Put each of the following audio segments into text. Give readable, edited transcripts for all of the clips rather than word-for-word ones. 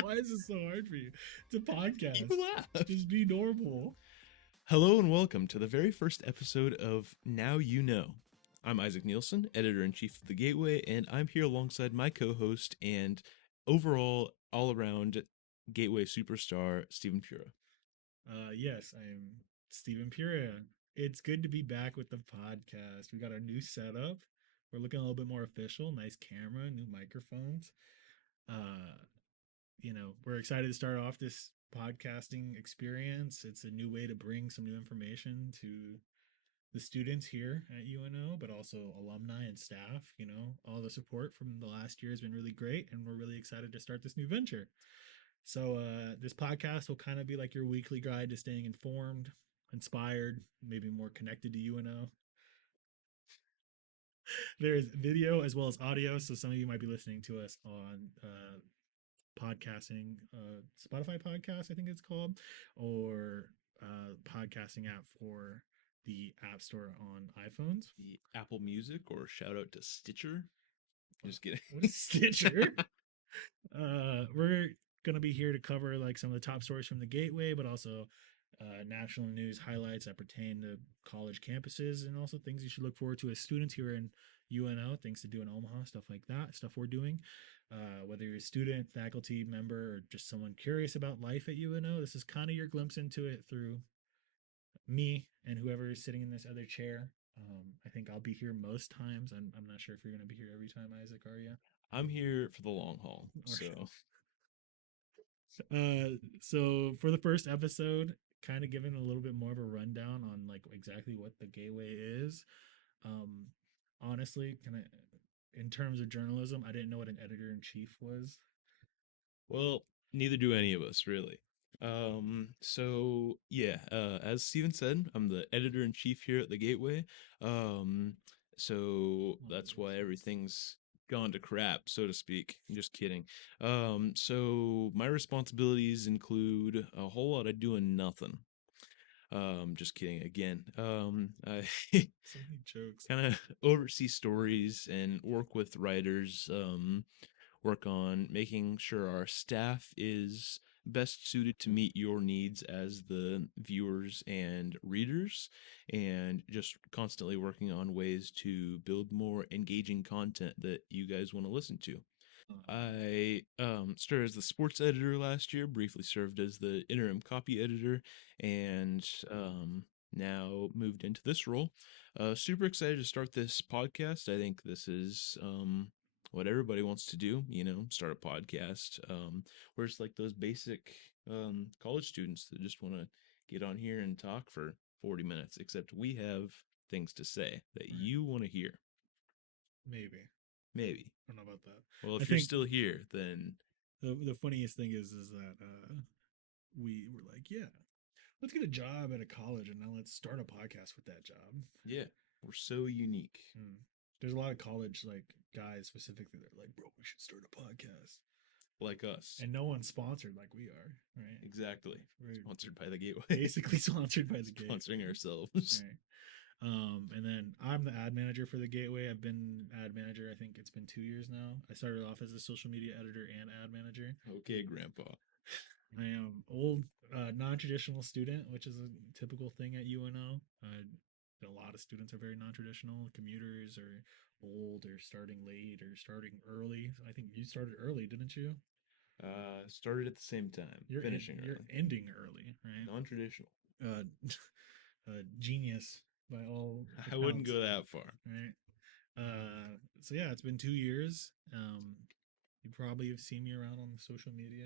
Why is this so hard for you? It's a podcast. You laugh. Just be normal. Hello and welcome to the very first episode of Now You Know. I'm Isaac Nielsen, editor-in-chief of The Gateway, and I'm here alongside my co-host and overall, all-around Gateway superstar, Stephen Pura. Yes, I'm Stephen Pura. It's good to be back with the podcast. We got our new setup. We're looking a little bit more official. Nice camera, new microphones. Uh, we're excited to start off this podcasting experience. It's a new way to bring some new information to the students here at UNO, but also alumni and staff. All the support from the last year has been really great, and we're really excited to start this new venture. So, this podcast will kind of be like your weekly guide to staying informed, inspired, maybe more connected to UNO. There's video as well as audio, so some of you might be listening to us on podcasting, Spotify podcast, I think it's called, or podcasting app for the App Store on iPhones. The Apple Music, or shout out to Stitcher. Just kidding. What is Stitcher? We're gonna be here to cover like some of the top stories from the Gateway, but also national news highlights that pertain to college campuses, and also things you should look forward to as students here in UNO, things to do in Omaha, stuff like that, stuff we're doing. Whether you're a student, faculty member, or just someone curious about life at UNO, this is kind of your glimpse into it through me and whoever is sitting in this other chair. I think I'll be here most times. I'm not sure if you're going to be here every time, Isaac, are you? I'm here for the long haul, so... So for the first episode, kind of giving a little bit more of a rundown on like exactly what the Gateway is. Honestly, in terms of journalism, I didn't know what an editor-in-chief was. Well, neither do any of us, really. As Steven said, I'm the editor-in-chief here at the Gateway. So that's why everything's gone to crap, so to speak. I'm just kidding. So my responsibilities include a whole lot of doing nothing. Just kidding again. I So many jokes. kind of oversee stories and work with writers, work on making sure our staff is best suited to meet your needs as the viewers and readers, and just constantly working on ways to build more engaging content that you guys want to listen to. I started as the sports editor last year, briefly served as the interim copy editor, and now moved into this role. Super excited to start this podcast. I think this is what everybody wants to do, start a podcast. Where it's like those basic college students that just want to get on here and talk for 40 minutes, except we have things to say that you want to hear. Maybe. Maybe. I don't know about that. Well, if you're still here, then... The funniest thing is that we were like, yeah, let's get a job at a college and now let's start a podcast with that job. Yeah, we're so unique. There's a lot of college like guys specifically that are like, bro, we should start a podcast. Like us. And no one's sponsored like we are, right? Exactly. We're sponsored by the Gateway. Basically sponsored by the Gateway. Sponsoring ourselves. Right. And then I'm the ad manager for the Gateway. I've been ad manager, I think it's been 2 years now. I started off as a social media editor and ad manager. Okay, Grandpa. I am old, non-traditional student, which is a typical thing at UNO. A lot of students are very non-traditional. Commuters are old or starting late or starting early. I think you started early, didn't you? Started at the same time. You're ending early, right? Non-traditional. Genius by all accounts. I wouldn't go that far. Right. So yeah, it's been 2 years. You probably have seen me around on social media.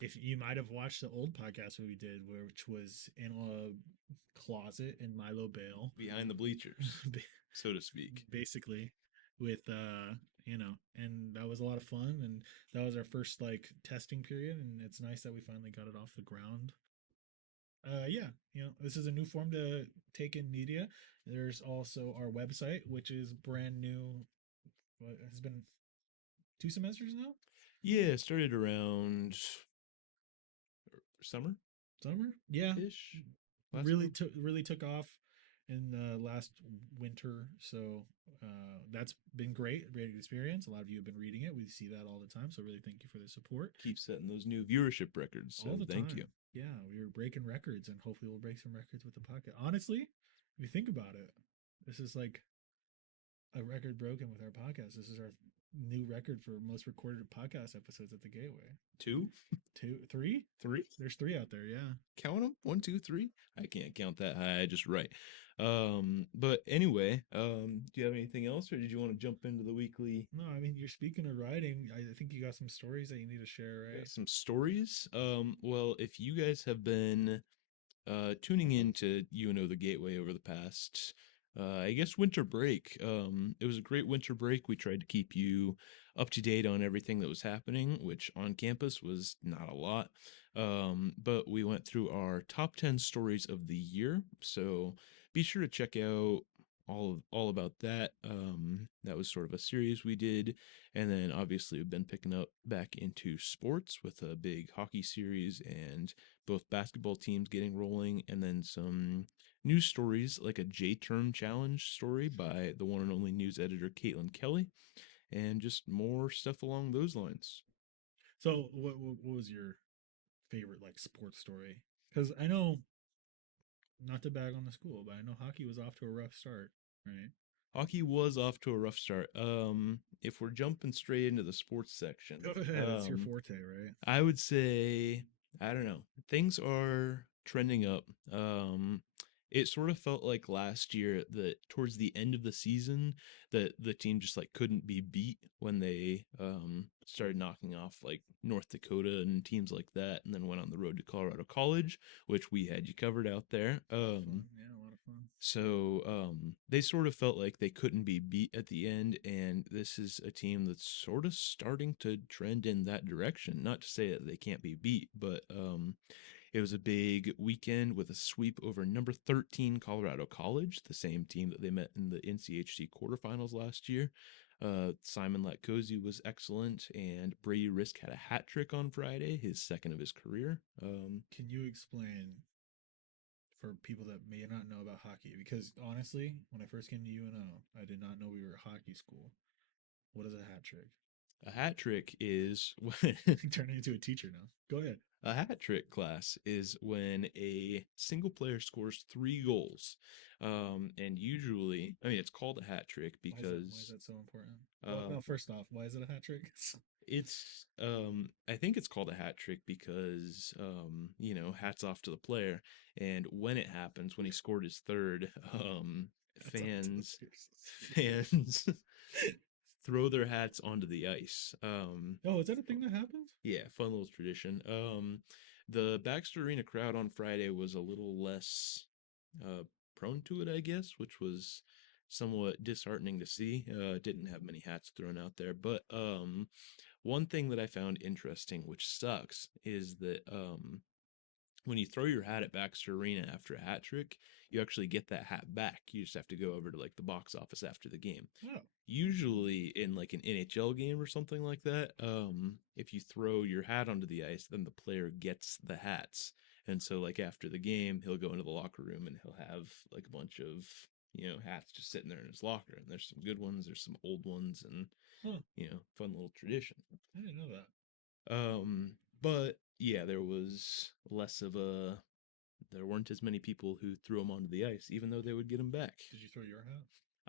If you might have watched the old podcast we did, which was in a closet in Milo Bale, behind the bleachers, so to speak, basically, with and that was a lot of fun, and that was our first like testing period, and it's nice that we finally got it off the ground. This is a new form to take in media. There's also our website, which is brand new. What has been 2 semesters now? Yeah, it started around summer. Yeah. Ish. Really took off in the last winter. So that's been great experience. A lot of you have been reading it. We see that all the time. So really thank you for the support Keep setting those new viewership records. all So the thank you. time. Yeah, we were breaking records, and hopefully we'll break some records with the podcast. Honestly, if you think about it, this is like a record broken with our podcast. This is our new record for most recorded podcast episodes at the Gateway. Two, Two, three? three. There's three out there. Yeah. Count them. One, two, three. I can't count that high. I just write. But anyway, do you have anything else, or did you want to jump into the weekly? No, I mean, you're speaking of writing. I think you got some stories that you need to share, Got right? some stories. Well, if you guys have been tuning into UNO the Gateway over the past, I guess, winter break. It was a great winter break. We tried to keep you up to date on everything that was happening, which on campus was not a lot. But we went through our top 10 stories of the year. So be sure to check out all about that. That was sort of a series we did. And then obviously we've been picking up back into sports with a big hockey series and both basketball teams getting rolling, and then some news stories like a J Term Challenge story by the one and only news editor Caitlin Kelly, and just more stuff along those lines. So, what was your favorite like sports story? Because I know, not to bag on the school, but I know hockey was off to a rough start, right? Hockey was off to a rough start. If we're jumping straight into the sports section, Go ahead. It's your forte, right? I would say, I don't know, things are trending up. It sort of felt like last year that towards the end of the season that the team just like couldn't be beat when they started knocking off like North Dakota and teams like that, and then went on the road to Colorado College, which we had you covered out there. A lot of fun. Yeah, a lot of fun. They sort of felt like they couldn't be beat at the end, and this is a team that's sort of starting to trend in that direction. Not to say that they can't be beat, but it was a big weekend with a sweep over number 13 Colorado College, the same team that they met in the NCHC quarterfinals last year. Simon Latkozy was excellent, and Brady Risk had a hat trick on Friday, his second of his career. Can you explain for people that may not know about hockey? Because honestly, when I first came to UNO, I did not know we were a hockey school. What is a hat trick? A hat trick is when Turning into a teacher now. Go ahead. a hat trick class is when a single player scores 3 goals. And usually, I mean, it's called a hat trick Why is because that so important? Well, uh, no, first off, why is it a hat trick? I think it's called a hat trick because, hats off to the player. And when it happens, when he scored his third, That's all to the fans, players. fans throw their hats onto the ice. Oh, is that a thing that happens? Yeah, fun little tradition. The Baxter Arena crowd on Friday was a little less uh, prone to it, I guess, which was somewhat disheartening to see. Didn't have many hats thrown out there, but one thing that I found interesting, which sucks, is that when you throw your hat at Baxter Arena after a hat trick, you actually get that hat back. You just have to go over to like the box office after the game. Oh, Usually in like an NHL game or something like that, if you throw your hat onto the ice, then the player gets the hats. And so like after the game, he'll go into the locker room and he'll have like a bunch of, hats just sitting there in his locker. And there's some good ones, there's some old ones, and huh. fun little tradition. I didn't know that. But yeah, there weren't as many people who threw them onto the ice, even though they would get them back. Did you throw your hat?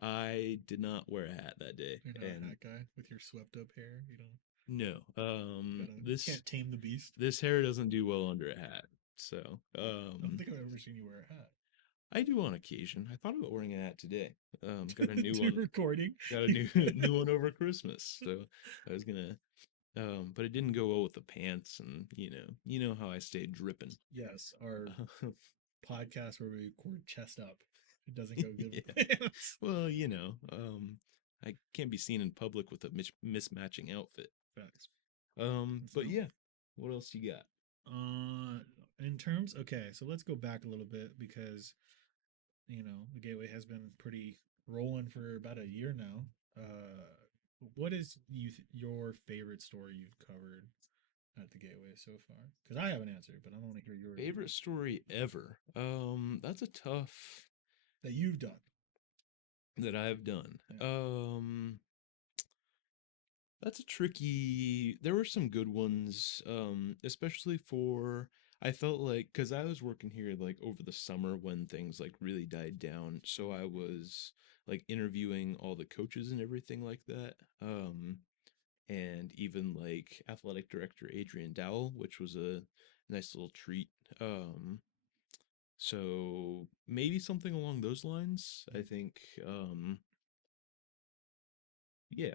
I did not wear a hat that day, You're not a and hat guy with your swept up hair. You don't no, gotta this can't tame the beast. this hair doesn't do well under a hat. So, I don't think I've ever seen you wear a hat. I do on occasion. I thought about wearing a hat today. Got a new To one. recording. Got a new new one over Christmas. So I was gonna, but it didn't go well with the pants, and you know how I stay dripping. Yes, our podcast where we record chest up. It doesn't go good Yeah. with pants. Well, I can't be seen in public with a mismatching outfit. Facts. That's But no. yeah, what else you got? Uh, in terms, okay, so let's go back a little bit because the Gateway has been pretty rolling for about a year now. What is your favorite story you've covered at the Gateway so far? Because I have an answer, but I want to hear yours. Favorite story ever? That's a tough. that you've done. that I've done. Yeah. That's a tricky. There were some good ones, especially for. I felt like because I was working here like over the summer when things like really died down, so I was like interviewing all the coaches and everything like that. And even like athletic director Adrian Dowell, which was a nice little treat. Um, so maybe something along those lines. I think yeah,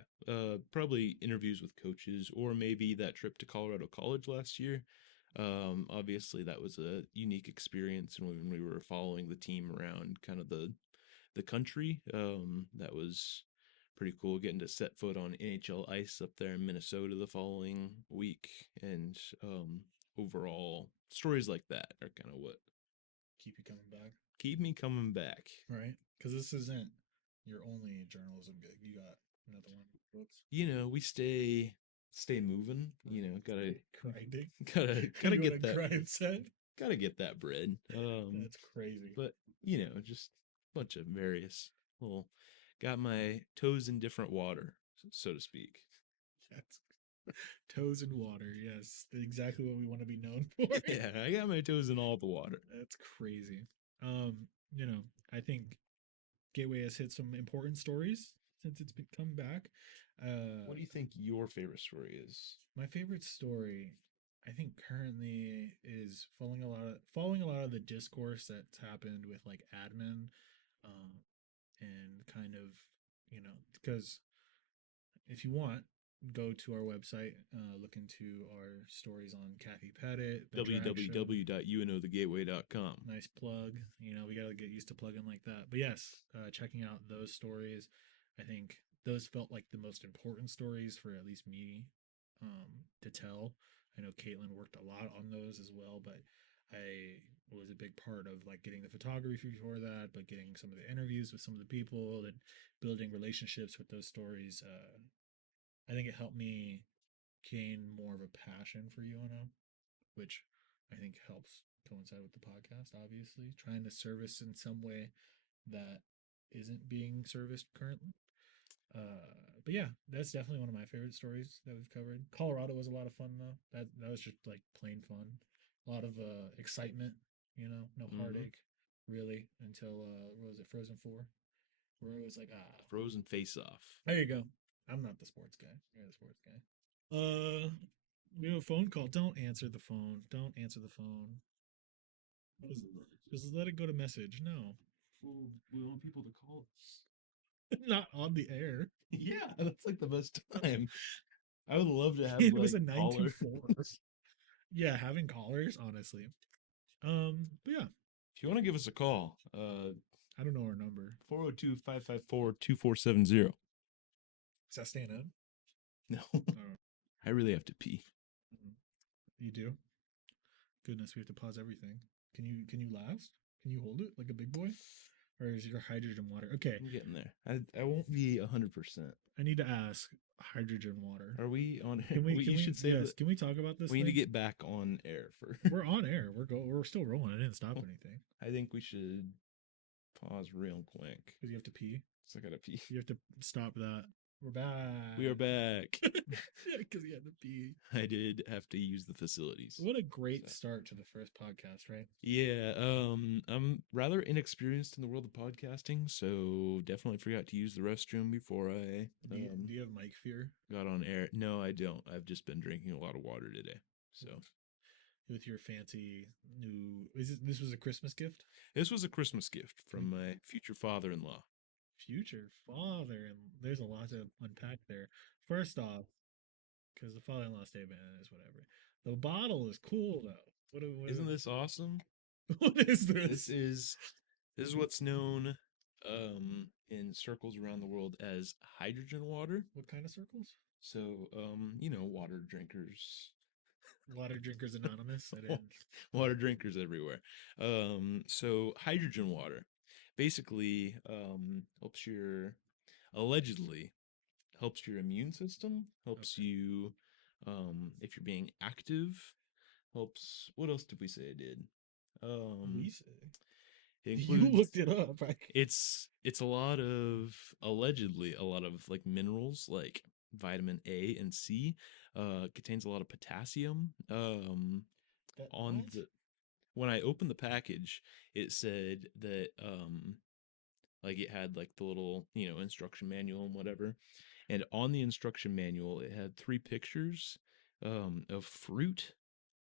probably interviews with coaches, or maybe that trip to Colorado College last year. Obviously, that was a unique experience, and when we were following the team around kind of the country, that was pretty cool. Getting to set foot on NHL ice up there in Minnesota the following week, and overall stories like that are kind of what Keep you coming back, keep me coming back. right? Because this isn't your only journalism gig. You got another one of the books. We stay moving. Gotta Stay grinding. Are gotta you on a get that grind set? gotta get that bread. That's crazy. But just a bunch of various little got my toes in different water, so to speak. That's toes in water. Yes, exactly what we want to be known for. Yeah, I got my toes in all the water. That's crazy. You know, I think Gateway has hit some important stories since it's been come back. What Uh, do you think your favorite story is? my favorite story, I think, currently is following a lot of the discourse that's happened with like admin, um, and kind of because if you want, go to our website, look into our stories on Kathy Pettit, the direction. www.unothegateway.com. Nice plug. We got to get used to plugging like that. But yes, checking out those stories, I think those felt like the most important stories for at least me, to tell. I know Caitlin worked a lot on those as well, but I was a big part of like getting the photography for that, but getting some of the interviews with some of the people and building relationships with those stories. I think it helped me gain more of a passion for UNO, which I think helps coincide with the podcast, obviously. Trying to service in some way that isn't being serviced currently. But yeah, that's definitely one of my favorite stories that we've covered. Colorado was a lot of fun though. That was just like plain fun. A lot of excitement, no Mm-hmm. heartache really until what was it, Frozen 4? Where it was like, ah, Frozen face off. there you go. I'm not the sports guy. You're the sports guy. We have a phone call. Don't answer the phone. Don't answer the phone. Just let it go to message. No, Well, we want people to call us. not on the air. Yeah, that's like the best time. I would love to have It was like a caller. 924. Yeah, having callers, honestly. But yeah, If you want to give us a call, I don't know our number. 402-554-2470. Is that staying in? No, Oh, I really have to pee. you do? Goodness, we have to pause everything. Can you last? Can you hold it like a big boy? Or is your hydrogen water? Okay, I'm getting there. I won't be 100%. I need to ask hydrogen water. Are we on air? Can we? We, Can you we? should save Yes. the. Can we talk about this We need to thing? get back on air for. We're on air. We're still rolling. I didn't stop anything I think we should pause real quick. because you have to pee. So I gotta pee. You have to stop that. We're We are back. back. Yeah, because you had to pee. I did have to use the facilities. What a great So. start to the first podcast, right? Yeah, I'm rather inexperienced in the world of podcasting, so definitely forgot to use the restroom before I Do you have mic fear got on air. No, I don't. I've just been drinking a lot of water today. So with your fancy new? This was a Christmas gift? this was a Christmas gift from Mm. my future father-in-law. Future father, and there's a lot to unpack there. First off, because the father-in-law statement is whatever. The bottle is cool though. What Isn't this awesome? what is This this? is this is what's known in circles around the world as hydrogen water. What kind of circles? So water drinkers. Water Drinkers Anonymous. I didn't. Water drinkers everywhere. So hydrogen water basically helps your allegedly helps your immune system, helps Okay. you if you're being active, helps what else did we say it did? We Um say It You includes looked it up. I, it's a lot of allegedly a lot of like minerals like vitamin A and C. Contains a lot of potassium. that On what? the When I opened the package, it said that like it had like the little instruction manual and whatever, and on the instruction manual it had three pictures of fruit,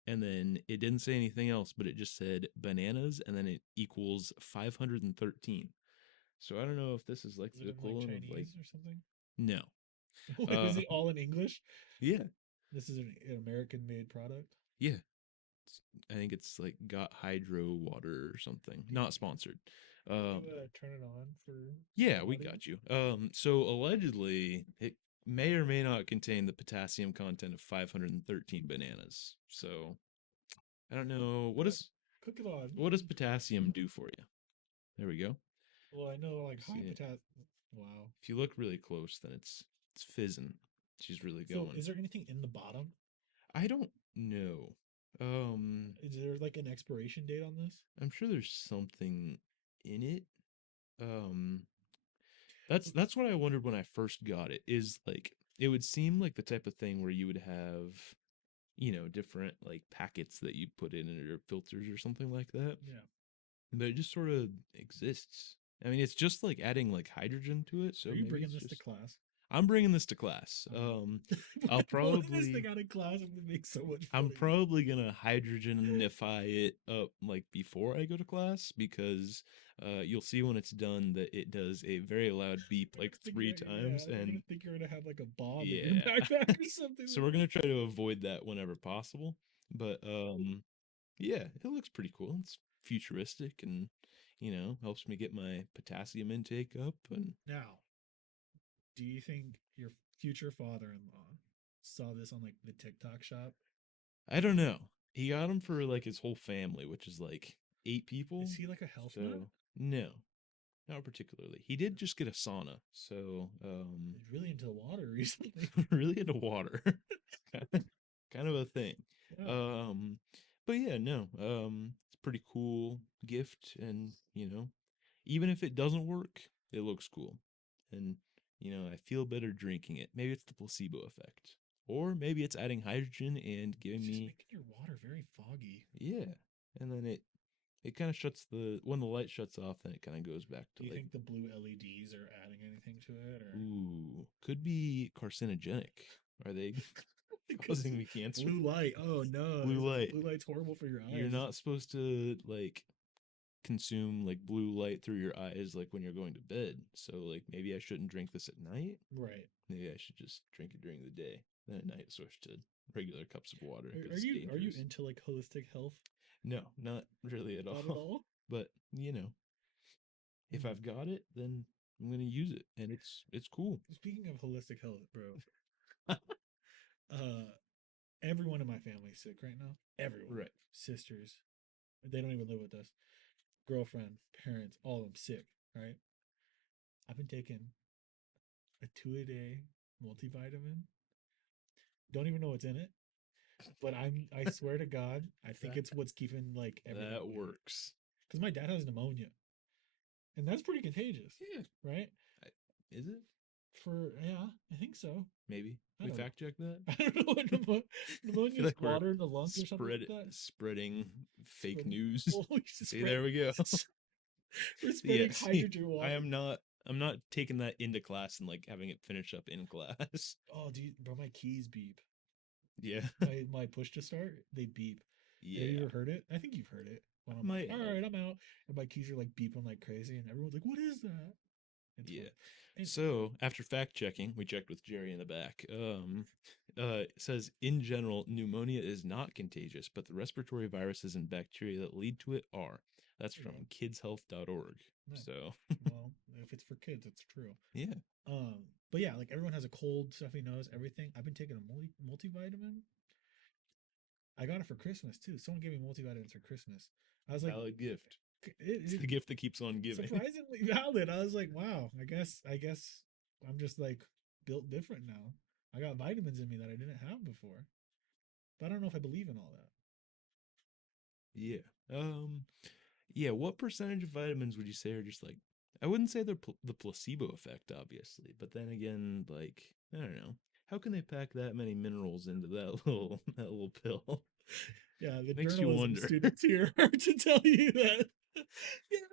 and then it didn't say anything else, but it just said bananas, and then it equals 513. So I don't know if this is like Is it the in like equivalent of like Chinese or something? no. Wait, is Uh it all in English? yeah, This is an American made product. yeah. I think it's like got hydro water or something. Do you, Not sponsored. can you Um turn it on for the yeah, we audience? got you. So allegedly it may or may not contain the potassium content of 513 bananas. So I don't know Click, click it on. what does potassium do for you. There we go. Well, I know like See high it. potassium. Wow. If you look really close, then it's fizzing. She's really So, going. is there anything in the bottom? I don't know. Um, Is there like an expiration date on this? I'm sure there's something in it. Um, that's what I wondered when I first got it. Is like it would seem like the type of thing where you would have, different like packets that you put in or filters or something like that. Yeah. But it just sort of exists. I mean, it's just like adding like hydrogen to it, Are so you maybe bringing it's this to just class? I'm bringing this to class. I'll Pulling this thing probably out of class would make so much I'm funny. probably gonna hydrogenify it up like before I go to class because you'll see when it's done that it does a very loud beep They're like gonna think three times, they're gonna and think you're gonna have like a bomb in your yeah. backpack or something. So we're gonna try to avoid that whenever possible. But yeah, it looks pretty cool. It's futuristic and helps me get my potassium intake up. And Now, do you think your future father-in-law saw this on like the TikTok shop? I don't know. He got them for like his whole family, which is like 8 people. Is he like a health nut? So no, not particularly. He did just get a sauna, so He's really into water recently. really into water. Kind of a thing. Yeah. Um, but yeah, no. It's a pretty cool gift, and even if it doesn't work, it looks cool, and I feel better drinking it. Maybe it's the placebo effect, or maybe it's adding hydrogen and giving It's just me making your water very foggy. yeah, and then it kind of shuts the when the light shuts off, then it kind of goes back to Do you like think the blue LEDs are adding anything to it, or ooh, could be carcinogenic. Are they because causing me cancer? blue light? Oh no, Blue light. blue light's horrible for your You're eyes. not supposed to like consume like blue light through your eyes like when you're going to bed. So like maybe I shouldn't drink this at night. Right. Maybe I should just drink it during the day. Then at night switch to regular cups of water because Are it's you dangerous. into like holistic health? No, not really at Not at all. all. But if Hmm. I've got it, then I'm gonna use it, and it's cool. Speaking of holistic health, bro, uh, everyone in my family is sick right now. Everyone, Right. sisters, they don't even live with us. Girlfriend, parents, all of them sick. Right. I've been taking a 2 a day multivitamin. Don't even know what's in it, but I swear to God, I think That it's what's keeping like everything that weird. works. Because my dad has pneumonia, and that's pretty contagious, Yeah. right? I, is it? For yeah, I think so. Maybe I we don't know. fact check that. I don't know what I pneumonia feel is. like we're Water in the lungs or something like that. spreading fake Spreading. news. Oh, we See, there we go. we're spreading Yes, hydrogen I water. am not. I'm not taking that into class and like having it finish up in class. Oh, bro, my keys beep. Yeah, My push to start, they beep. Have you yeah. ever heard it? I think you've heard it. I When I'm like, might all have. right, I'm out, and my keys are like beeping like crazy, and everyone's like, what is that? It's Yeah. fun. And So after fact checking, we checked with Jerry in the back. It says in general, pneumonia is not contagious, but the respiratory viruses and bacteria that lead to it are. That's there you from go. kidshealth.org. No. So Well, if it's for kids, it's true. yeah, But yeah, like everyone has a cold, stuffy nose, everything. I've been taking a multivitamin. I got it for Christmas too. Someone gave me multivitamins for Christmas. I was like, valid gift. It's it the gift that keeps on giving. surprisingly valid. I was like, wow. I guess I'm just like built different now. I got vitamins in me that I didn't have before. But I don't know if I believe in all that. Yeah. Um, Yeah, what percentage of vitamins would you say are just like, I wouldn't say they're the placebo effect, obviously, but then again, like, I don't know. How can they pack that many minerals into that little pill? Yeah, the Makes you journalism wonder. students here are to tell you that. You know,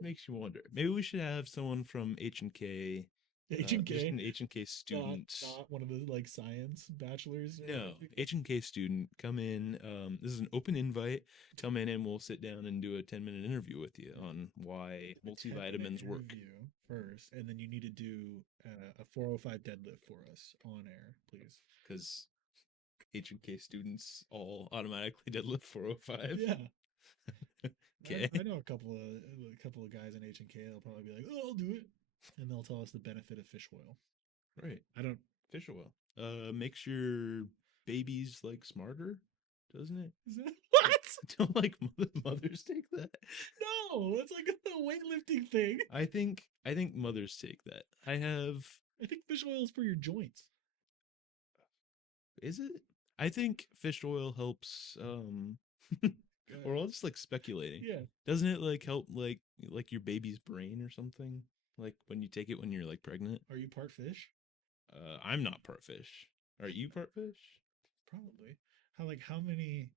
Makes you wonder. Maybe we should have someone from H&K, Agent just K, an H&K not student. not one of the like science bachelors or No, anything. H&K student, come in. This is an open invite. Come in and we'll sit down and do a 10-minute interview with you on why A 10-minute multivitamins work. interview first, and then you need to do a 405 deadlift for us on air, please. Because H&K students all automatically deadlift 405. Yeah, Okay. I know a couple of guys in H&K. They'll probably be like, "Oh, I'll do it," and they'll tell us the benefit of fish oil. Right. I don't. Fish oil. Makes your babies like smarter, doesn't it? Is that what? Don't like mothers take that. No, it's like a weightlifting thing. I think mothers take that. I have. I think fish oil is for your joints. Is it? I think fish oil helps. Go We're ahead. all just like speculating. Yeah. Doesn't it like help like your baby's brain or something? Like when you take it when you're like pregnant. Are you part fish? I'm not part fish. Are you part fish? Probably. How many?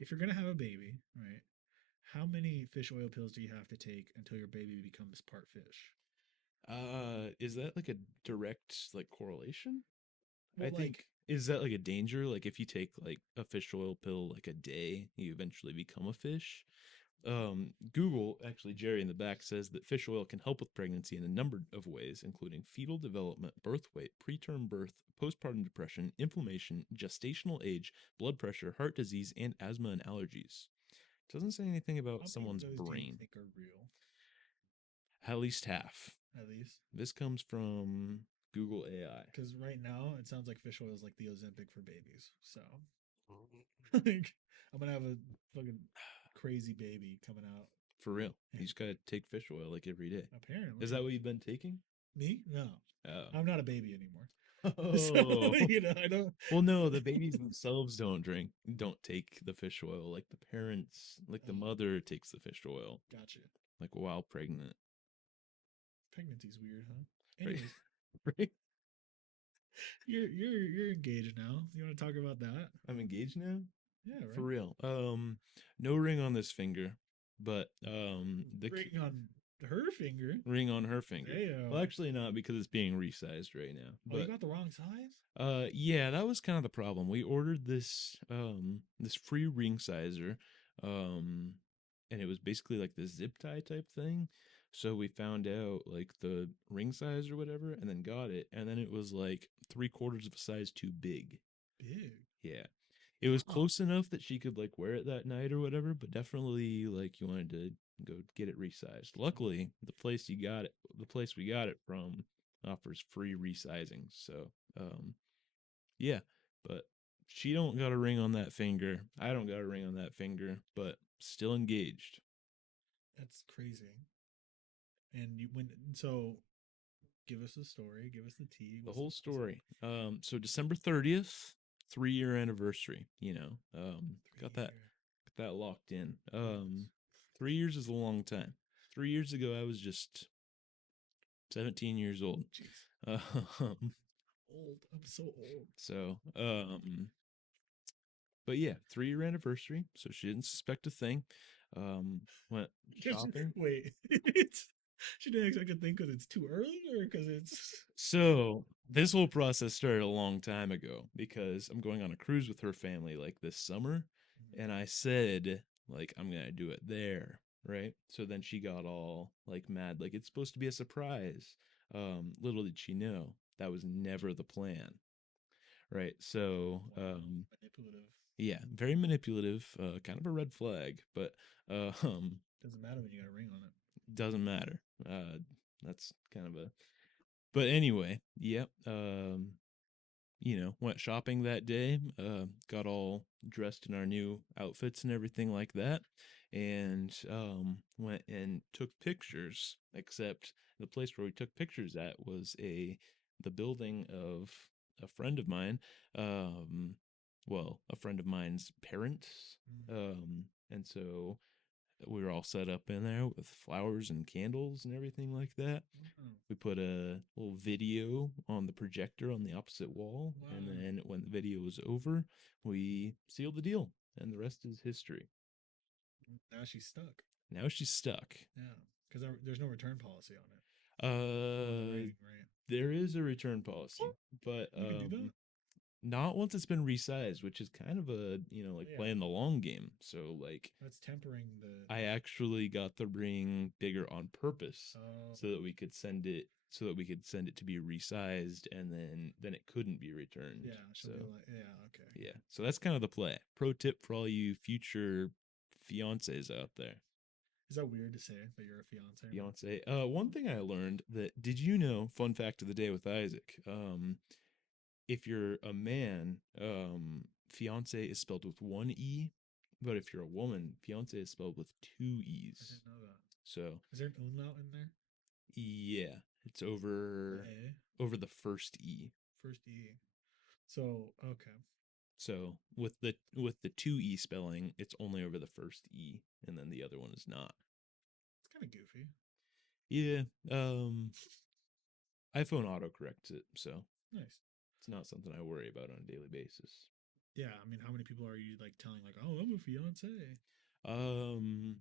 If you're gonna have a baby, right? How many fish oil pills do you have to take until your baby becomes part fish? Is that like a direct like correlation? I Well, think is that like a danger? Like if you take like a fish oil pill like a day, you eventually become a fish. Google, actually, Jerry in the back says that fish oil can help with pregnancy in a number of ways, including fetal development, birth weight, preterm birth, postpartum depression, inflammation, gestational age, blood pressure, heart disease, and asthma and allergies. Doesn't say anything about how many of someone's those do you brain. think are real? At least half. At least, This comes from Google AI. because right now it sounds like fish oil is like the Ozempic for babies. So, like, I'm gonna have a fucking crazy baby coming out. For real. You And just gotta take fish oil like every day. Is apparently, that what you've been taking? me, no, Oh. I'm not a baby anymore. So Oh. I don't. Well, no, the babies themselves don't take the fish oil. Like the parents, like the Oh, mother takes the fish oil, gotcha. like while pregnant. Pregnancy's weird, huh? Right? Anyways, Right? you're engaged now. You want to talk about that? I'm engaged now? Yeah, For right. real. No ring on this finger, but Ring on her finger. ring on her finger. Well, Damn. actually not because it's being resized right now. Oh, you But got the wrong size? yeah, that was kind of the problem. We ordered this free ring sizer, um and it was basically like the zip tie type thing. So we found out like the ring size or whatever, and then got it, and then it was like 3/4 of a size too big. Big. Yeah. It was Huh. close enough that she could like wear it that night or whatever, but definitely like you wanted to go get it resized. Luckily, the place we got it from offers free resizing. So, yeah, but she don't got a ring on that finger. I don't got a ring on that finger, but still engaged. That's crazy. And you when so give us the story, give us the tea. The What's whole what's up? story. So December 30th, 3 year anniversary. Got that 3 year. got that locked in. Yes. 3 years is a long time. 3 years ago, I was just 17 years old. Jeez. Um, Old. I'm so old. so, but yeah, 3 year anniversary. So she didn't suspect a thing. Went shopping. Wait. She didn't expect to think because it's too early or because it's So this whole process started a long time ago because I'm going on a cruise with her family like this summer, and I said like I'm gonna do it there, right? So then she got all like mad, like it's supposed to be a surprise. Little did she know that was never the plan, right? So wow, manipulative. yeah, very manipulative, kind of a red flag, but Doesn't matter when you got a ring on it. doesn't matter. That's kind of a but anyway, yep. Went shopping that day, got all dressed in our new outfits and everything like that, and went and took pictures. Except the place where we took pictures at was the building of a friend of mine, a friend of mine's parents, Mm. and so we were all set up in there with flowers and candles and everything like that. Wow. We put a little video on the projector on the opposite wall, and Wow. then when the video was over, we sealed the deal, and the rest is history. Now she's stuck. Now she's stuck. Yeah, because there's no return policy on it on the Uh, ring, right? there is a return policy, but You can do that. not once it's been resized, which is kind of a like Yeah, playing the long game. So like that's tempering the. I actually got the ring bigger on purpose Oh, so that we could send it to be resized, and then it couldn't be returned. yeah, she'll So be like, yeah, okay. yeah, so that's kind of the play. Pro tip for all you future fiancés out there. Is that weird to say that you're a fiance? Fiance. One thing I learned that did you know? Fun fact of the day with Isaac. If you're a man, fiance is spelled with one e, but if you're a woman, fiance is spelled with two I e's. didn't know that. So Is there an umlaut in there? yeah, it's The over A, the first e. first E. So okay, So with the two e spelling, it's only over the first e, and then the other one is not. it's kind of goofy. Yeah. iPhone autocorrects it, so Nice. it's not something I worry about on a daily basis. Yeah, I mean, how many people are you like telling like, oh, I'm a fiance? Um,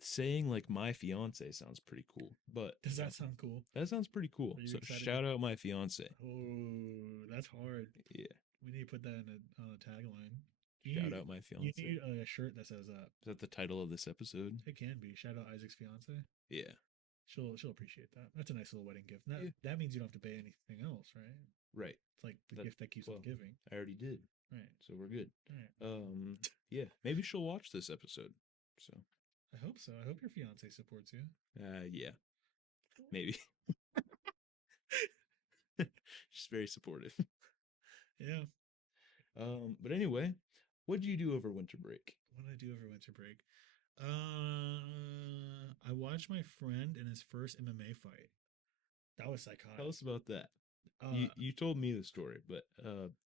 saying like my fiance sounds pretty cool, but Does that sound cool? that sounds pretty cool. Are you So excited? shout out my fiance. Oh, that's hard. Yeah, We need to put that in a tagline. shout out my You fiance. need a shirt that says that. Is that the title of this episode? It can be. Shout out Isaac's fiance. Yeah, She'll appreciate that. That's a nice little wedding gift. That yeah, that means you don't have to pay anything else, right? right. It's like the That gift that keeps on well, giving. I already did, Right. so we're good. Right. Yeah, maybe she'll watch this episode. So, I hope so. I hope your fiance supports you. yeah, maybe. She's very supportive. Yeah. But anyway, what did you do over winter break? What did I do over winter break? I watched my friend in his first MMA fight. That was Tell psychotic. us about that. Uh, You told me the story, but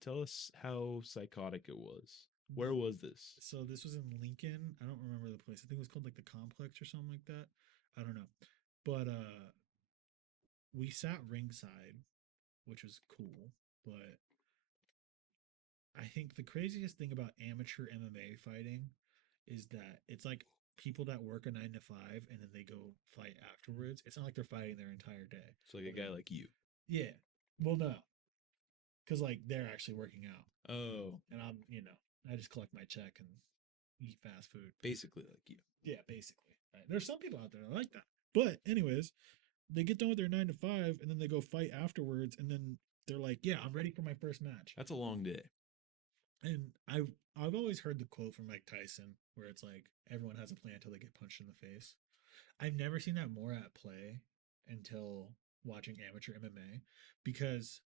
tell us how psychotic it was. Where was this? so this was in Lincoln. I don't remember the place. I think it was called like the Complex or something like that. I don't know. But we sat ringside, which was cool. But I think the craziest thing about amateur MMA fighting is that it's like people that work a 9 to 5 and then they go fight afterwards. It's not like they're fighting their entire day. It's like a guy like you. Yeah. Well, no, because like they're actually working out, Oh, and I just collect my check and eat fast food. basically like you. Yeah, basically. Right. There's some people out there that like that. But anyways, they get done with their 9 to 5 and then they go fight afterwards, and then they're like, "Yeah, I'm ready for my first match." That's a long day. And I've always heard the quote from Mike Tyson where it's like everyone has a plan until they get punched in the face. I've never seen that more at play until watching amateur MMA because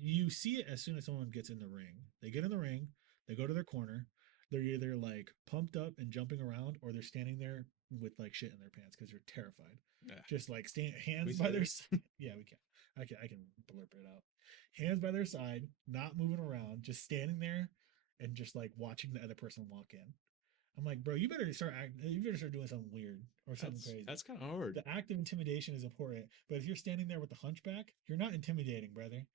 you see it as soon as someone gets in the ring. They get in the ring, they go to their corner, they're either like pumped up and jumping around or they're standing there with like shit in their pants because they're terrified. Ah, Just like stand we hands say by their that? side. Yeah, we can. I can blurp it out. Hands by their side, not moving around, just standing there and just like watching the other person walk in. I'm like, bro, you better start doing something weird or something crazy. That's kind of hard. The act of intimidation is important, but if you're standing there with the hunchback, you're not intimidating, brother.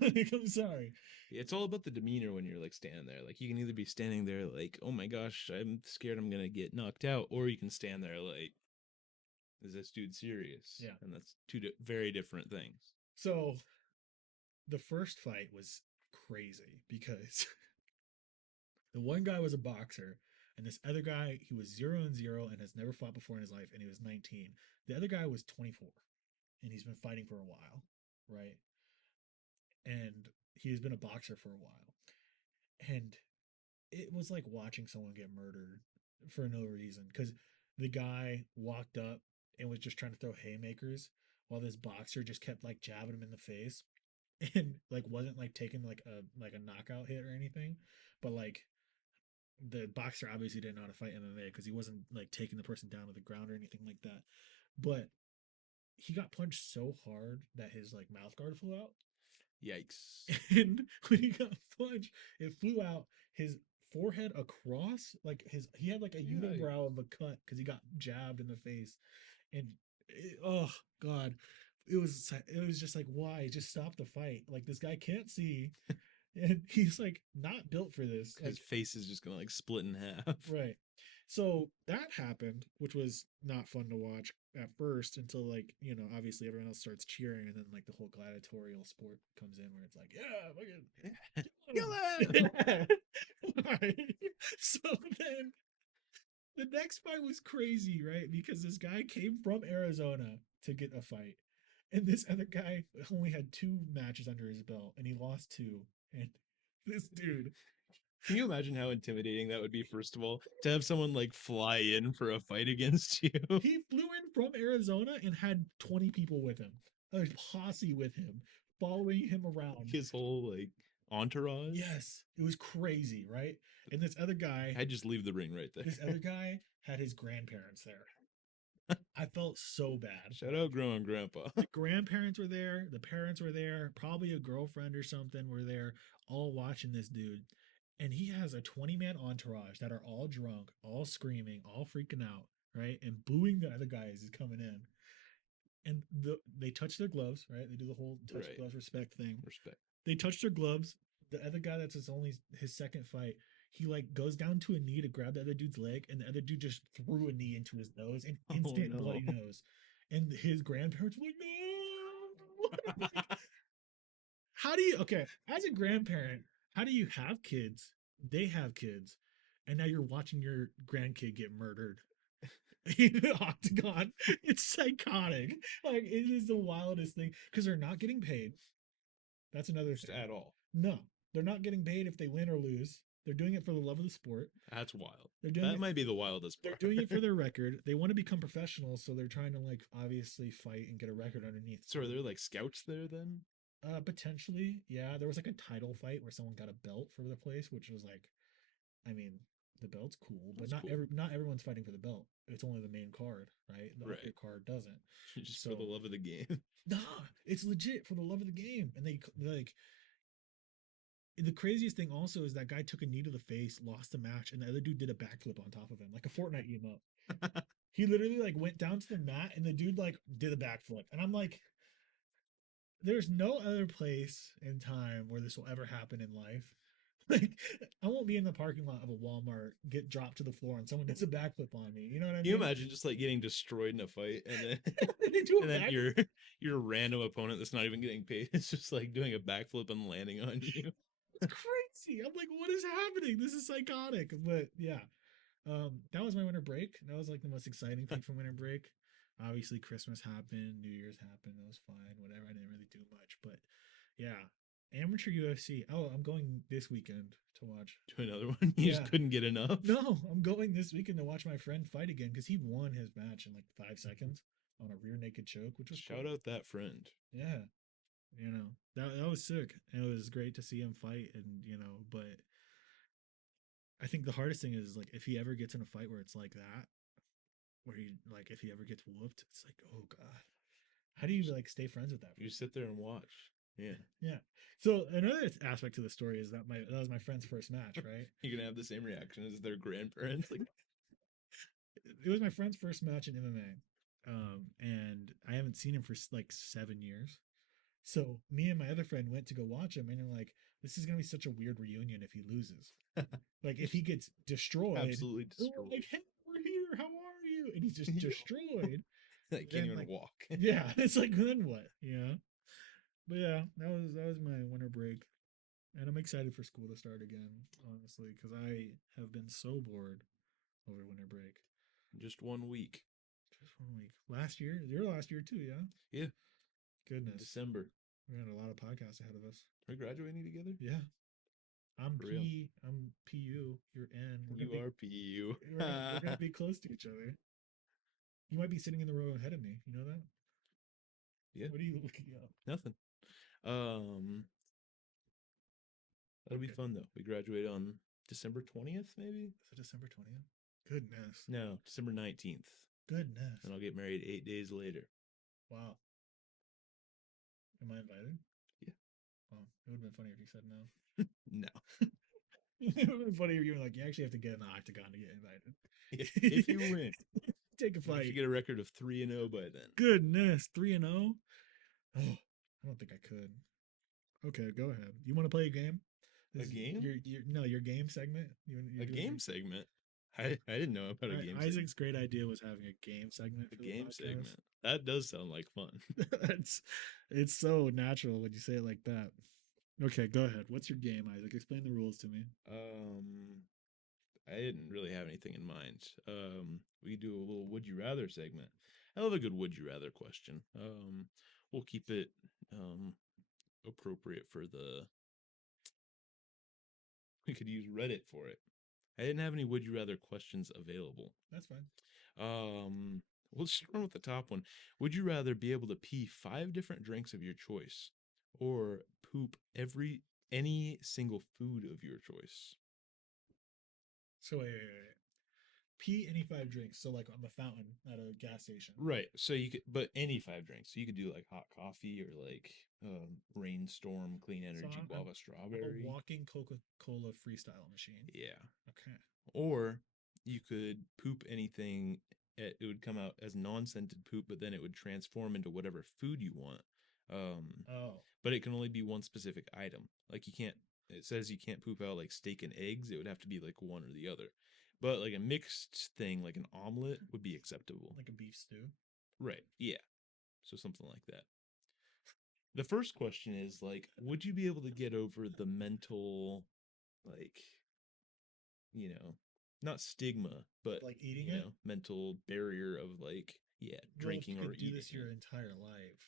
Like, I'm sorry. It's all about the demeanor when you're like standing there. Like you can either be standing there like, "Oh my gosh, I'm scared I'm gonna get knocked out," or you can stand there like, "Is this dude serious?" Yeah. And that's two very different things. So the first fight was crazy because the one guy was a boxer, and this other guy, he was 0-0 and has never fought before in his life, and he was 19. The other guy was 24, and he's been fighting for a while, right? And he's been a boxer for a while. And it was like watching someone get murdered for no reason because the guy walked up and was just trying to throw haymakers while this boxer just kept like jabbing him in the face and like wasn't like taking like a knockout hit or anything, but like the boxer obviously didn't know how to fight MMA because he wasn't like taking the person down to the ground or anything like that. But he got punched so hard that his like mouth guard flew out. Yikes. And when he got punched, it flew out. His forehead across, like he had like a Yeah, unibrow of a cut because he got jabbed in the face, and oh god, it was just like why just stop the fight? Like this guy can't see, and he's like not built for this. his Like face is just gonna like split in half. right. So that happened, which was not fun to watch at first until like, obviously everyone else starts cheering and then like the whole gladiatorial sport comes in where it's like, yeah, Kill him! fucking kill him. Right. So then the next fight was crazy, right? Because this guy came from Arizona to get a fight. And this other guy only had two matches under his belt and he lost two. And this dude, Can you imagine how intimidating that would be? First of all, to have someone like fly in for a fight against you, he flew in from Arizona and had 20 people with him, a posse with him, following him around. his whole like entourage. Yes, it was crazy, right? And I'd just leave the ring right this other there. guy had his grandparents there. I felt so bad. Shout out growing grandpa. The grandparents were there, the parents were there, probably a girlfriend or something were there, all watching this dude. And he has a 20-man entourage that are all drunk, all screaming, all freaking out, right? And booing the other guy as he's coming in. And they touch their gloves, right? They do the whole touch Right. gloves respect thing. Respect. They touch their gloves. The other guy that's his second fight, he like goes down to a knee to grab the other dude's leg, and the other dude just threw a knee into his nose, an Oh instant no. bloody nose. And his grandparents were like, no. Like, how do you okay, as a grandparent, how do you have kids? They have kids, and now you're watching your grandkid get murdered in an octagon. It's psychotic. Like it is the wildest thing because they're not getting paid. That's another Just thing. at all. No, they're not getting paid if they win or lose. They're doing it for the love of the sport. That's wild. They're doing That it. might be the wildest They're part. doing it for their record. They want to become professionals, so they're trying to like obviously fight and get a record underneath. So are there like scouts there then? Potentially, yeah. There was like a title fight where someone got a belt for the place, which was like, I mean, the belt's cool, but That's cool. not everyone's fighting for the belt. It's only the main card, right? The Right. undercard doesn't. Just for the So love of the game. nah, it's legit for the love of the game. And they like the craziest thing also is that guy took a knee to the face, lost the match, and the other dude did a backflip on top of him, like a Fortnite emote. He literally like went down to the mat and the dude like did a backflip. And I'm like, there's no other place in time where this will ever happen in life. Like, I won't be in the parking lot of a Walmart, get dropped to the floor, and someone does a backflip on me. You know what I Can you mean? imagine just like getting destroyed in a fight and then They do a and then back. your random opponent that's not even getting paid is just like doing a backflip and landing on you? It's crazy. I'm like, what is happening? This is psychotic. But yeah, that was my winter break. That was like the most exciting thing from winter break. Obviously, Christmas happened, New Year's happened. It was fine, whatever. I didn't really do much, but yeah, amateur UFC. Oh, I'm going this weekend to watch. To another one. You Yeah, just couldn't get enough. no, I'm going this weekend to watch my friend fight again because he won his match in like 5 seconds on a rear naked choke, which was Shout cool. out that friend. Yeah, that was sick. And it was great to see him fight, and but I think the hardest thing is like if he ever gets in a fight where it's like that, where he like if he ever gets whooped, it's like oh god, how do you like stay friends with that You person? sit there and watch. Yeah. Yeah. So another aspect to the story is that was my friend's first match, right? You're gonna have the same reaction as their grandparents. Like, It was my friend's first match in MMA, and I haven't seen him for like 7 years. So me and my other friend went to go watch him, and they're like, "This is gonna be such a weird reunion if he loses. Like if he gets destroyed, absolutely we're destroyed. like, hey, we're here. How are you?" And he's just destroyed. I can't Then even like, walk. yeah, it's like then what? Yeah. But yeah, that was my winter break, and I'm excited for school to start again, honestly, because I have been so bored over winter break. Just 1 week. Just 1 week. Last year, your last year too, yeah. Yeah. Goodness, December. we had a lot of podcasts ahead of us. We're graduating together? Yeah, I'm For real. P, I'm PU. You're N. We're gonna You be are PU. we're gonna be close to each other. You might be sitting in the row ahead of me. You know that? Yeah. What are you looking up? Nothing. Um that'll be Okay, fun though. We graduate on December 20th, maybe? is it December 20th? Goodness, No, December 19th. goodness. And I'll get married 8 days later. Wow. Am I invited? Yeah. Well, it would have been funnier if you said no. No. Funny if you were like, you actually have to get in the octagon to get If you invited. win, Take a you have to fight. get a record of 3-0 by then. Goodness, 3-0. Oh, I don't think I could. Okay, go ahead. You want to play a game? A This is game? your game segment. You're A doing game segment? I didn't know about a game segment. Isaac's great idea was having a game segment A for the game podcast. segment. That does sound like fun. it's it's so natural when you say it like that. Okay, go ahead. What's your game, Isaac? Explain the rules to me. um, I didn't really have anything in mind. We do a little would you rather segment. I love a good would you rather question. We'll keep it appropriate for the. We could use Reddit for it. I didn't have any would you rather questions available. That's fine. We'll just run with the top one. Would you rather be able to pee 5 different drinks of your choice, or poop any single food of your choice? So wait. Pee any five drinks. So like I'm a fountain at a gas station. Right. So you could, but any 5 drinks. So you could do like hot coffee or like rainstorm, clean So energy, guava, I'm a strawberry. walking Coca-Cola freestyle machine. Yeah. Okay. Or you could poop anything. It would come out as non-scented poop, but then it would transform into whatever food you want. Um, Oh, but it can only be one specific item. Like you can't. It says you can't poop out like steak and eggs. It would have to be like one or the other. But like a mixed thing, like an omelet, would be acceptable. like a beef stew. Right. Yeah. So something like that. The first question is like, would you be able to get over the mental, like, you know, not stigma, but Like eating it? mental barrier of like, yeah, Well, if you drinking or could do eating this it. your entire life,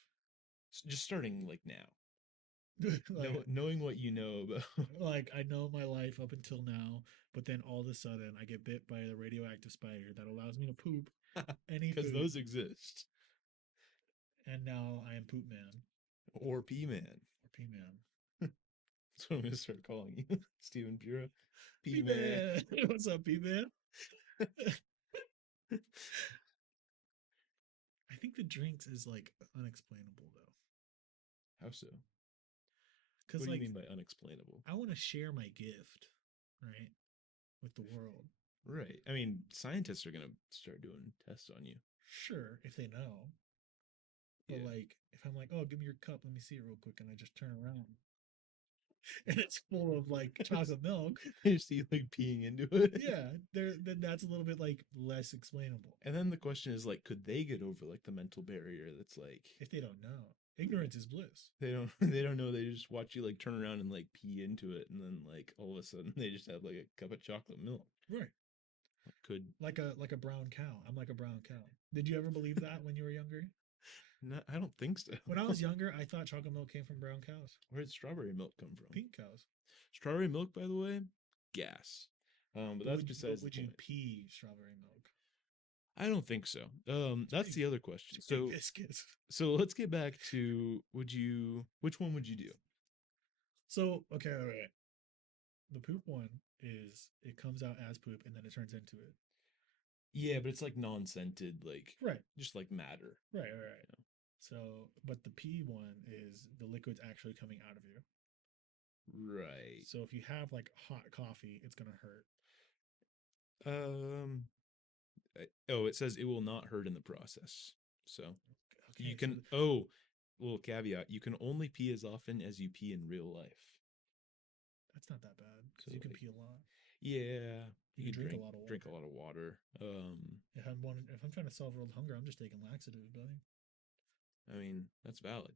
Just starting like now, like knowing what you know about, I know my life up until now, but then all of a sudden I get bit by the radioactive spider that allows me to poop any because food, those exist, and now I am Poop Man or P Man. or Pea Man. That's what I'm gonna start calling you, Stephen Pura, P Pea Man. Man, what's up, Pea Man? I think the drinks is like unexplainable though, How so? because What do you like mean by unexplainable? I want to share my gift, right, with the world. Right. I mean, scientists are gonna start doing tests on you. Sure, if they know, but Yeah. like if I'm like, oh, give me your cup, let me see it real quick, and I just turn around and it's full of like chocolate milk, You see, like peeing into it. yeah, there then that's a little bit like less explainable And then the question is like, could they get over like the mental barrier that's like if they don't know. Ignorance is bliss. they don't they don't know, they just watch you like turn around and like pee into it and then like all of a sudden they just have like a cup of chocolate milk. Right. Could Like a brown cow. I'm like a brown cow. Did you ever believe that when you were younger? not I don't think so. When I was younger, I thought chocolate milk came from brown cows, Where did strawberry milk come from? pink cows. Strawberry milk, by the way, gas. But that's But besides the would you point. pee strawberry milk? I don't think so. That's Hey, the other question. sugar biscuits. So let's get back to which one would you do? So okay, all right. The poop one is it comes out as poop and then it turns into it. Yeah, but it's like non-scented, like Right. just like matter. Right. So, but the pee one is the liquid's actually coming out of you. Right. So if you have like hot coffee, it's gonna hurt. Um. Oh, it says it will not hurt in the process. So you Okay, so can. Oh, little caveat: you can only pee as often as you pee in real life. that's not that bad So because you can like, pee a lot. yeah, You you can could drink a lot of drink a water. lot of water. If I'm trying to solve world hunger, I'm just taking laxatives, buddy. I mean that's valid.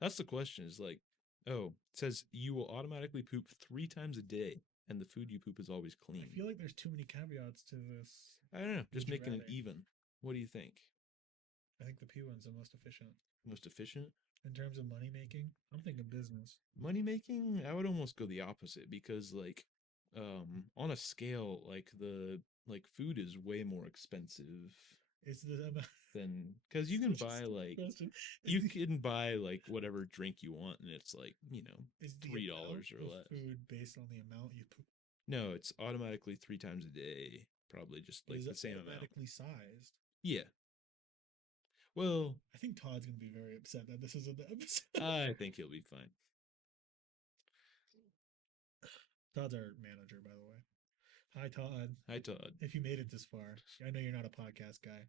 That's the question. Is like, oh, it says you will automatically poop 3 times a day, and the food you poop is always I clean. feel like there's too many caveats to this. I don't know. Just Would you making it rather? even. What do you think? I think the pee one's the most efficient Most efficient? in terms of money making. I'm thinking business. Money making? I would almost go the opposite because like on a scale like the like food is way more expensive Is the amount than because you can such a buy stupid like question? Is you the can buy like whatever drink you want and it's like is the amount $3 or of less. food based on the amount you poop? No, it's automatically 3 times a day, probably just But like is the it same amount. automatically sized? Yeah. Well, I think Todd's gonna be very upset that this isn't the episode. I think he'll be fine. Todd's our manager, by the way. Hi, Todd. Hi, Todd. If you made it this far, I know you're not a podcast guy.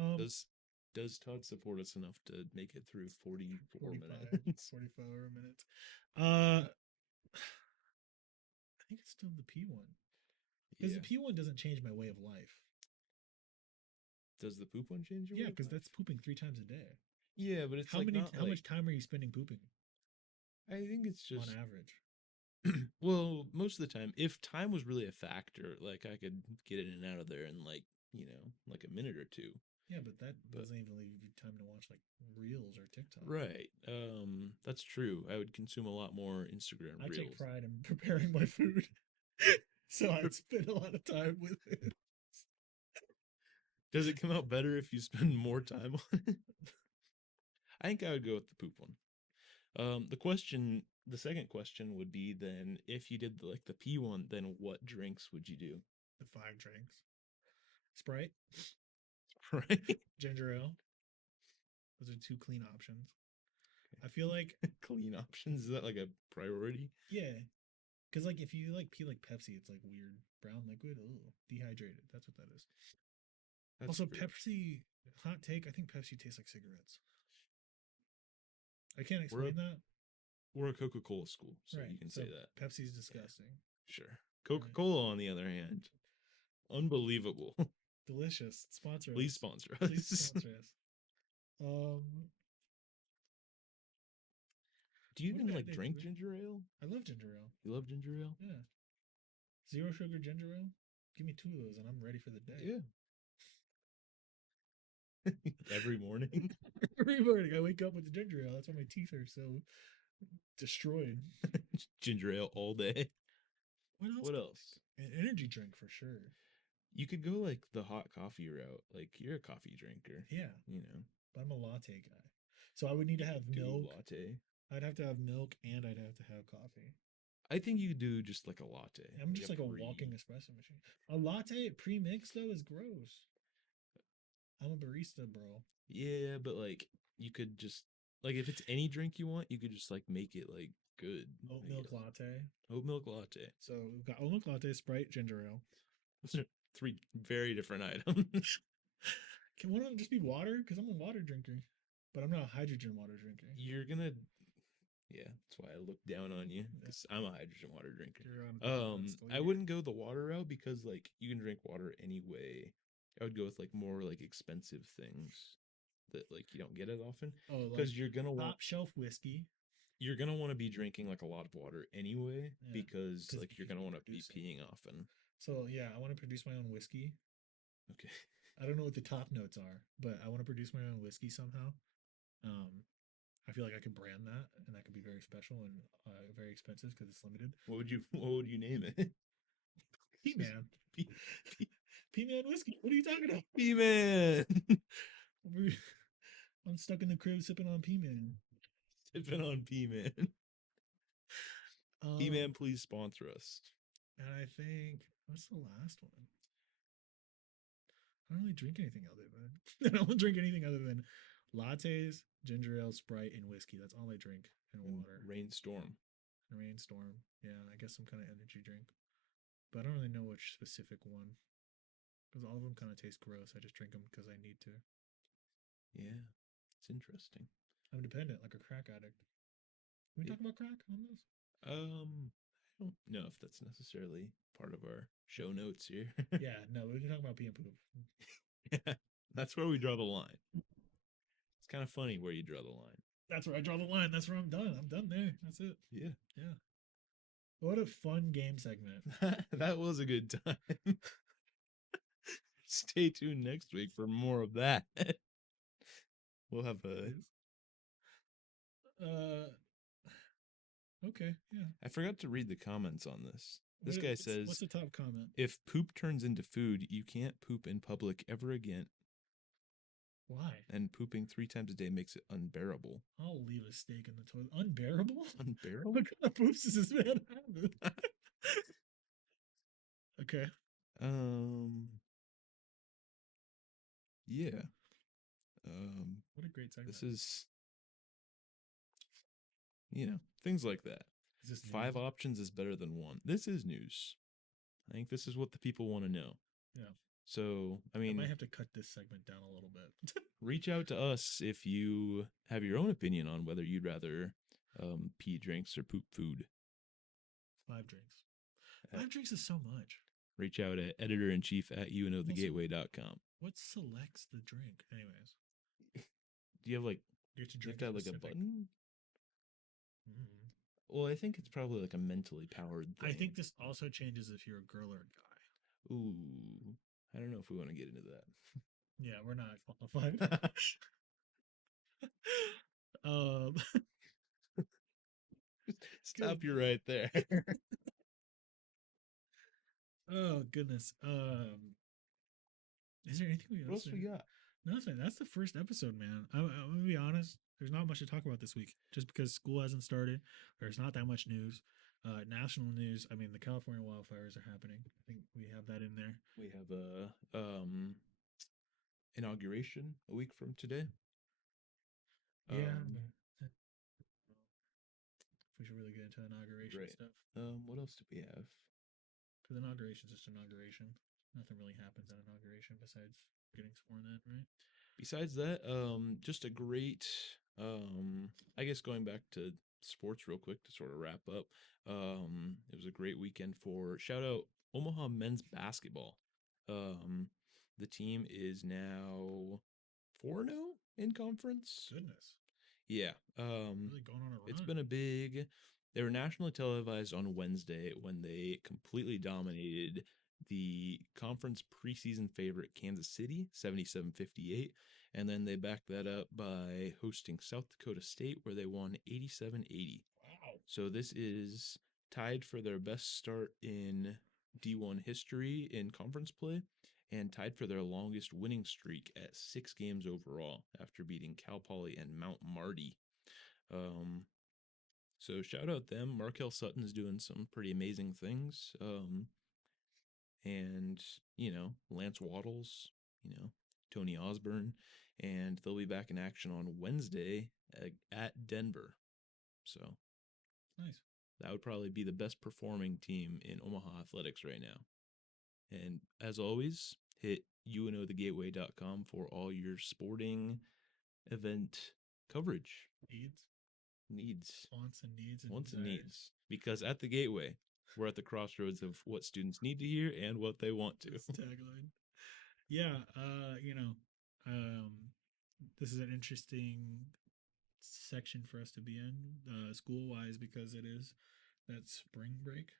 Um, Does does Todd support us enough to make it through 44 45, minutes? 44 minutes. I think it's still the P1 because the Yeah. P1 doesn't change my way of life. Does the poop one change your Yeah, way of because life? that's pooping 3 times a day. Yeah, but it's How like many? not How like much time are you spending pooping I think it's on just average? well, most of the time, if time was really a factor, like I could get in and out of there in like, like a minute or two. Yeah, but that But doesn't even leave you time to watch like reels or TikTok. right. That's true. I would consume a lot more Instagram I take reels. pride in preparing my food, so I spend a lot of time with it. Does it come out better if you spend more time on it? I think I would go with the poop one. The second question would be then if you did like the P one, then what drinks would you do? The 5 drinks: Sprite, Right? ginger ale. Those are two clean options. I feel like Clean options. Is that like a priority? yeah, because like if you like pee like Pepsi, it's like weird brown liquid. Oh, dehydrated. That's what that is. That's Also, true. Pepsi. Hot take. I think Pepsi tastes like cigarettes. I can't We're a explain that. we're a Coca Cola school, so Right. you can say So that. Pepsi's Yeah, disgusting. sure. Coca Right. Cola, on the other hand, unbelievable. Delicious. Sponsor Please us. sponsor Please us. sponsor us. Um, Do you what even did I like do drink today? ginger ale? I love ginger ale. You love ginger ale? Yeah. Zero sugar ginger ale. Give me two of those and I'm ready for the day. Yeah. Every morning. Every morning I wake up with the ginger ale. That's why my teeth are so destroyed. Ginger ale all day. What else What could else? An energy drink for sure. You could go like the hot coffee route. Like you're a coffee drinker, Yeah, you know. but I'm a latte guy. So I would need to You have could do a milk. latte. I'd have to have milk and I'd have to have coffee. I think you could do just like a latte, I'm like just like a a walking pre. espresso machine. A latte pre-mixed though is gross. I'm a barista, bro. Yeah, but like you could just like if it's any drink you want, you could just like make it like good, Oat I milk guess. latte. Oat milk latte. So we've got oat milk latte, Sprite, ginger ale. Those are three very different items. Can one of them just be water? Because I'm a water drinker, but I'm not a hydrogen water drinker. You're gonna Yeah, that's why I look down on you Yeah, because I'm a hydrogen water drinker. you're on a different pedestal. I wouldn't go the water route because like you can drink water anyway. I would go with like more like expensive things that like you don't get as often Oh, like because top shelf whiskey. you're gonna want to be drinking like a lot of water anyway Yeah, because because like you're you gonna can want to be produce it. peeing often. So yeah, I want to produce my own whiskey. Okay. I don't know what the top notes are, but I want to produce my own whiskey somehow. Um, I feel like I could brand that, and that could be very special and very expensive because it's limited. What would you name it? P Man, P, P, P Man whiskey. What are you talking about? P man. I'm stuck in the crib sipping on P Man. Sipping on P man. P Um, man, please sponsor us. and I think what's the last one? I don't really drink anything other than I don't drink anything other than lattes, ginger ale, Sprite, and whiskey. That's all I drink, and And water. rainstorm. And rainstorm. Yeah, I guess some kind of energy drink. But I don't really know which specific one because all of them kind of taste gross. I just drink them because I need to. Yeah, it's interesting. I'm dependent, like a crack addict. Can we Yeah. talk about crack on this? I don't know if that's necessarily part of our show notes here. Yeah, no, we can talk about pee and poop. Yeah, that's where we draw the line. It's kind of funny where you draw the line. That's where I draw the line. That's where I'm done. I'm done there. That's it. Yeah, Yeah. What a fun game segment. that was a good time. Stay tuned next week for more of that. We'll have a. Please. Uh, okay. Yeah. I forgot to read the comments on this. This What, guy what's says, the top comment? if poop turns into food, you can't poop in public ever again, Why? and pooping 3 times a day makes it unbearable. I'll leave a steak in the toilet. Unbearable? Unbearable? What kind of poops does this man have? Okay. um, yeah. Um, What a great segment. this is, things like that. Is this Five news? options is better than one. This is news. I think this is what the people want to know. Yeah. So, I I might mean, have to cut this segment down a little bit. reach out to us if you have your own opinion on whether you'd rather pee drinks or poop food. 5 drinks. Uh, 5 drinks is so much. reach out at editor-in-chief at Also, youknowthegateway.com. what selects the drink? Anyways, Do you have like, you have to you have drink to a have like a specific. button? Mm. Well, I think it's probably like a mentally powered I thing. think this also changes if you're a girl or a guy. Ooh, I don't know if we want to get into Yeah, we're not qualified. that. um, Stop you goodness. right there. Oh goodness. Is there anything What else else we there? got? Nothing. That's the first episode, man. I'm gonna be honest. There's not much to talk about this week, just because school hasn't started. There's not that much news. National news. I mean, the California wildfires are happening. I think we have that in there. We have a inauguration a week from today. Yeah. Um, We should really get into inauguration right. stuff. What else do we have? Because inauguration is just inauguration. Nothing really happens at inauguration besides getting sworn in, right? Besides that, just a great, I guess going back to sports real quick to sort of wrap up. It was a great weekend for shout out Omaha men's basketball. Um, the team is now 4-0 in conference. Goodness. Yeah. Really going on a It's run. been a big. They were nationally televised on Wednesday when they completely dominated the conference preseason favorite Kansas City 77-58, and then they backed that up by hosting South Dakota State where they won 87-80. Wow. So this is tied for their best start in D1 history in conference play and tied for their longest winning streak at 6 games overall after beating Cal Poly and Mount Marty. Um, so shout out them. Markel Sutton's doing some pretty amazing things. And Lance Waddles, Tony Osborne, and they'll be back in action on Wednesday at Denver. So Nice. that would probably be the best performing team in Omaha athletics right now. And as always, hit unknowthegateway.com for all your sporting event coverage Needs, needs, wants and wants and desires. needs. Because at the Gateway, we're at the crossroads of what students need to hear and what they want to. This tagline. Yeah. Um, this is an interesting section for us to be in, school wise, because it is that spring break,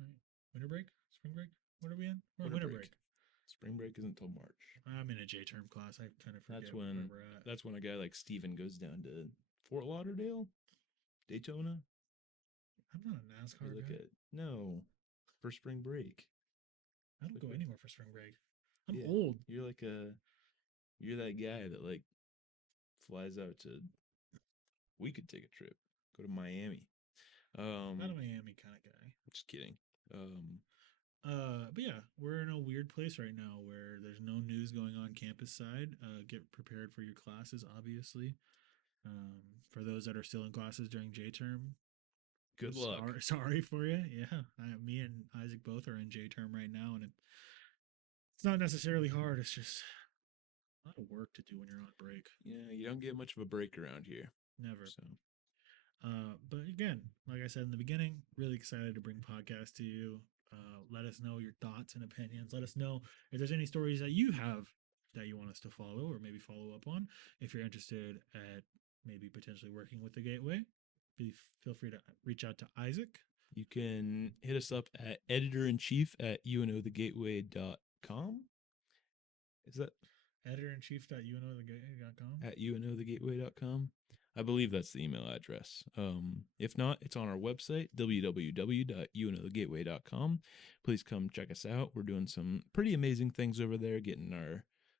right? Winter break, spring break. What are we in? We're in winter break. Spring break isn't until March. I'm in a J term class. I kind of forget That's where when we're at. that's when a guy like Steven goes down to Fort Lauderdale, Daytona. I'm not a You NASCAR look guy. at no for spring break. I don't Look go at anywhere for spring break. I'm yeah. old. You're that guy that like flies out to. We could take a trip, go to Miami. Not a Miami kind of guy. Just kidding. But yeah, we're in a weird place right now where there's no news going on campus side. Get prepared for your classes, obviously. For those that are still in classes during J term, Good luck. sorry for you. Yeah, me and Isaac both are in J term right now, and it's not necessarily hard. It's just a lot of work to do when you're on break. Yeah, you don't get much of a break around here. Never. So But again, like I said in the beginning, really excited to bring podcast to you. Let us know your thoughts and opinions. Let us know if there's any stories that you have that you want us to follow or maybe follow up on. If you're interested at maybe potentially working with the Gateway, feel free to reach out to Isaac. you can hit us up at editor-in-chief at unknowthegateway.com. Is that editor-in-chief.unknowthegateway.com? at unknowthegateway.com? I believe that's the email address. If not, it's on our website, www.unknowthegateway.com. Please come check us out. We're doing some pretty amazing things over there, getting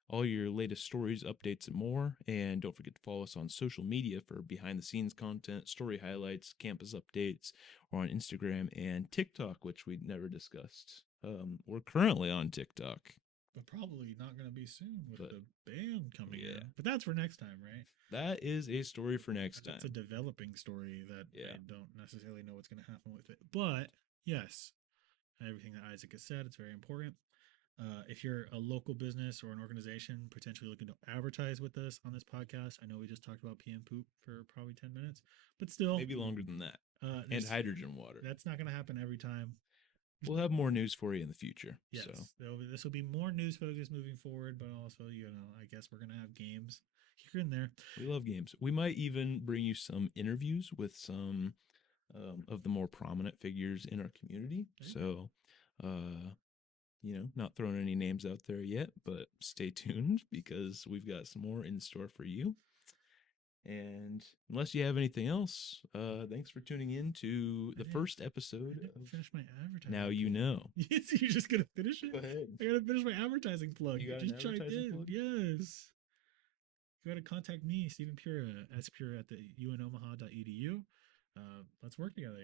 all your latest stories, updates, and more. And don't forget to follow us on social media for behind the scenes content, story highlights, campus updates, or on Instagram and TikTok, which we never discussed. We're currently on TikTok. but probably not going to be soon with But the band coming yeah, in. But that's for next time, right? that is a story for next That's a time. developing story that Yeah. I don't necessarily know what's going to happen with it. But yes, everything that Isaac has said, it's very important. If you're a local business or an organization potentially looking to advertise with us on this podcast, I know we just talked about PM poop for probably 10 minutes, but still, Maybe longer than that. And this hydrogen water. that's not going to happen every time. We'll have more news for you in the future. So Yes, this will be more news focused moving forward, but also, I guess we're going to have games here and there. we love games. We might even bring you some interviews with some of the more prominent figures in our community. So, not throwing any names out there yet, but stay tuned because we've got some more in store for you. And unless you have anything else, thanks for tuning in to the first episode of Finish my advertising. Now You Know. You're just gonna finish it? Go ahead. I gotta finish my advertising plug. You got Just an chimed advertising in. plug? Yes. You gotta contact me, Stephen Pura, spura at the unomaha.edu. Let's work together.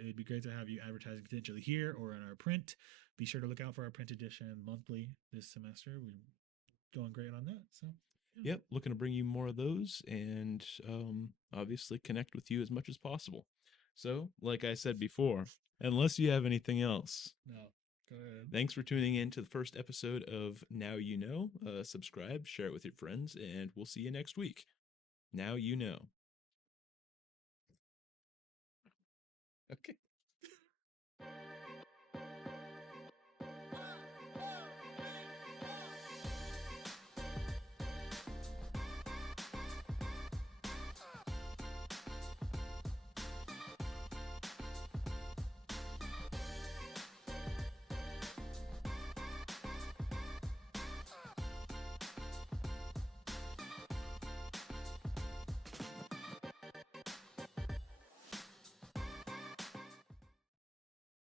It'd be great to have you advertising potentially here or in our print. Be sure to look out for our print edition monthly this semester. We're going great on that. So yeah. Yep, looking to bring you more of those and obviously connect with you as much as possible. So, like I said before, unless you have anything else, No, go ahead. thanks for tuning in to the first episode of Now You Know. Subscribe, share it with your friends, and we'll see you next week. Now You Know. Okay.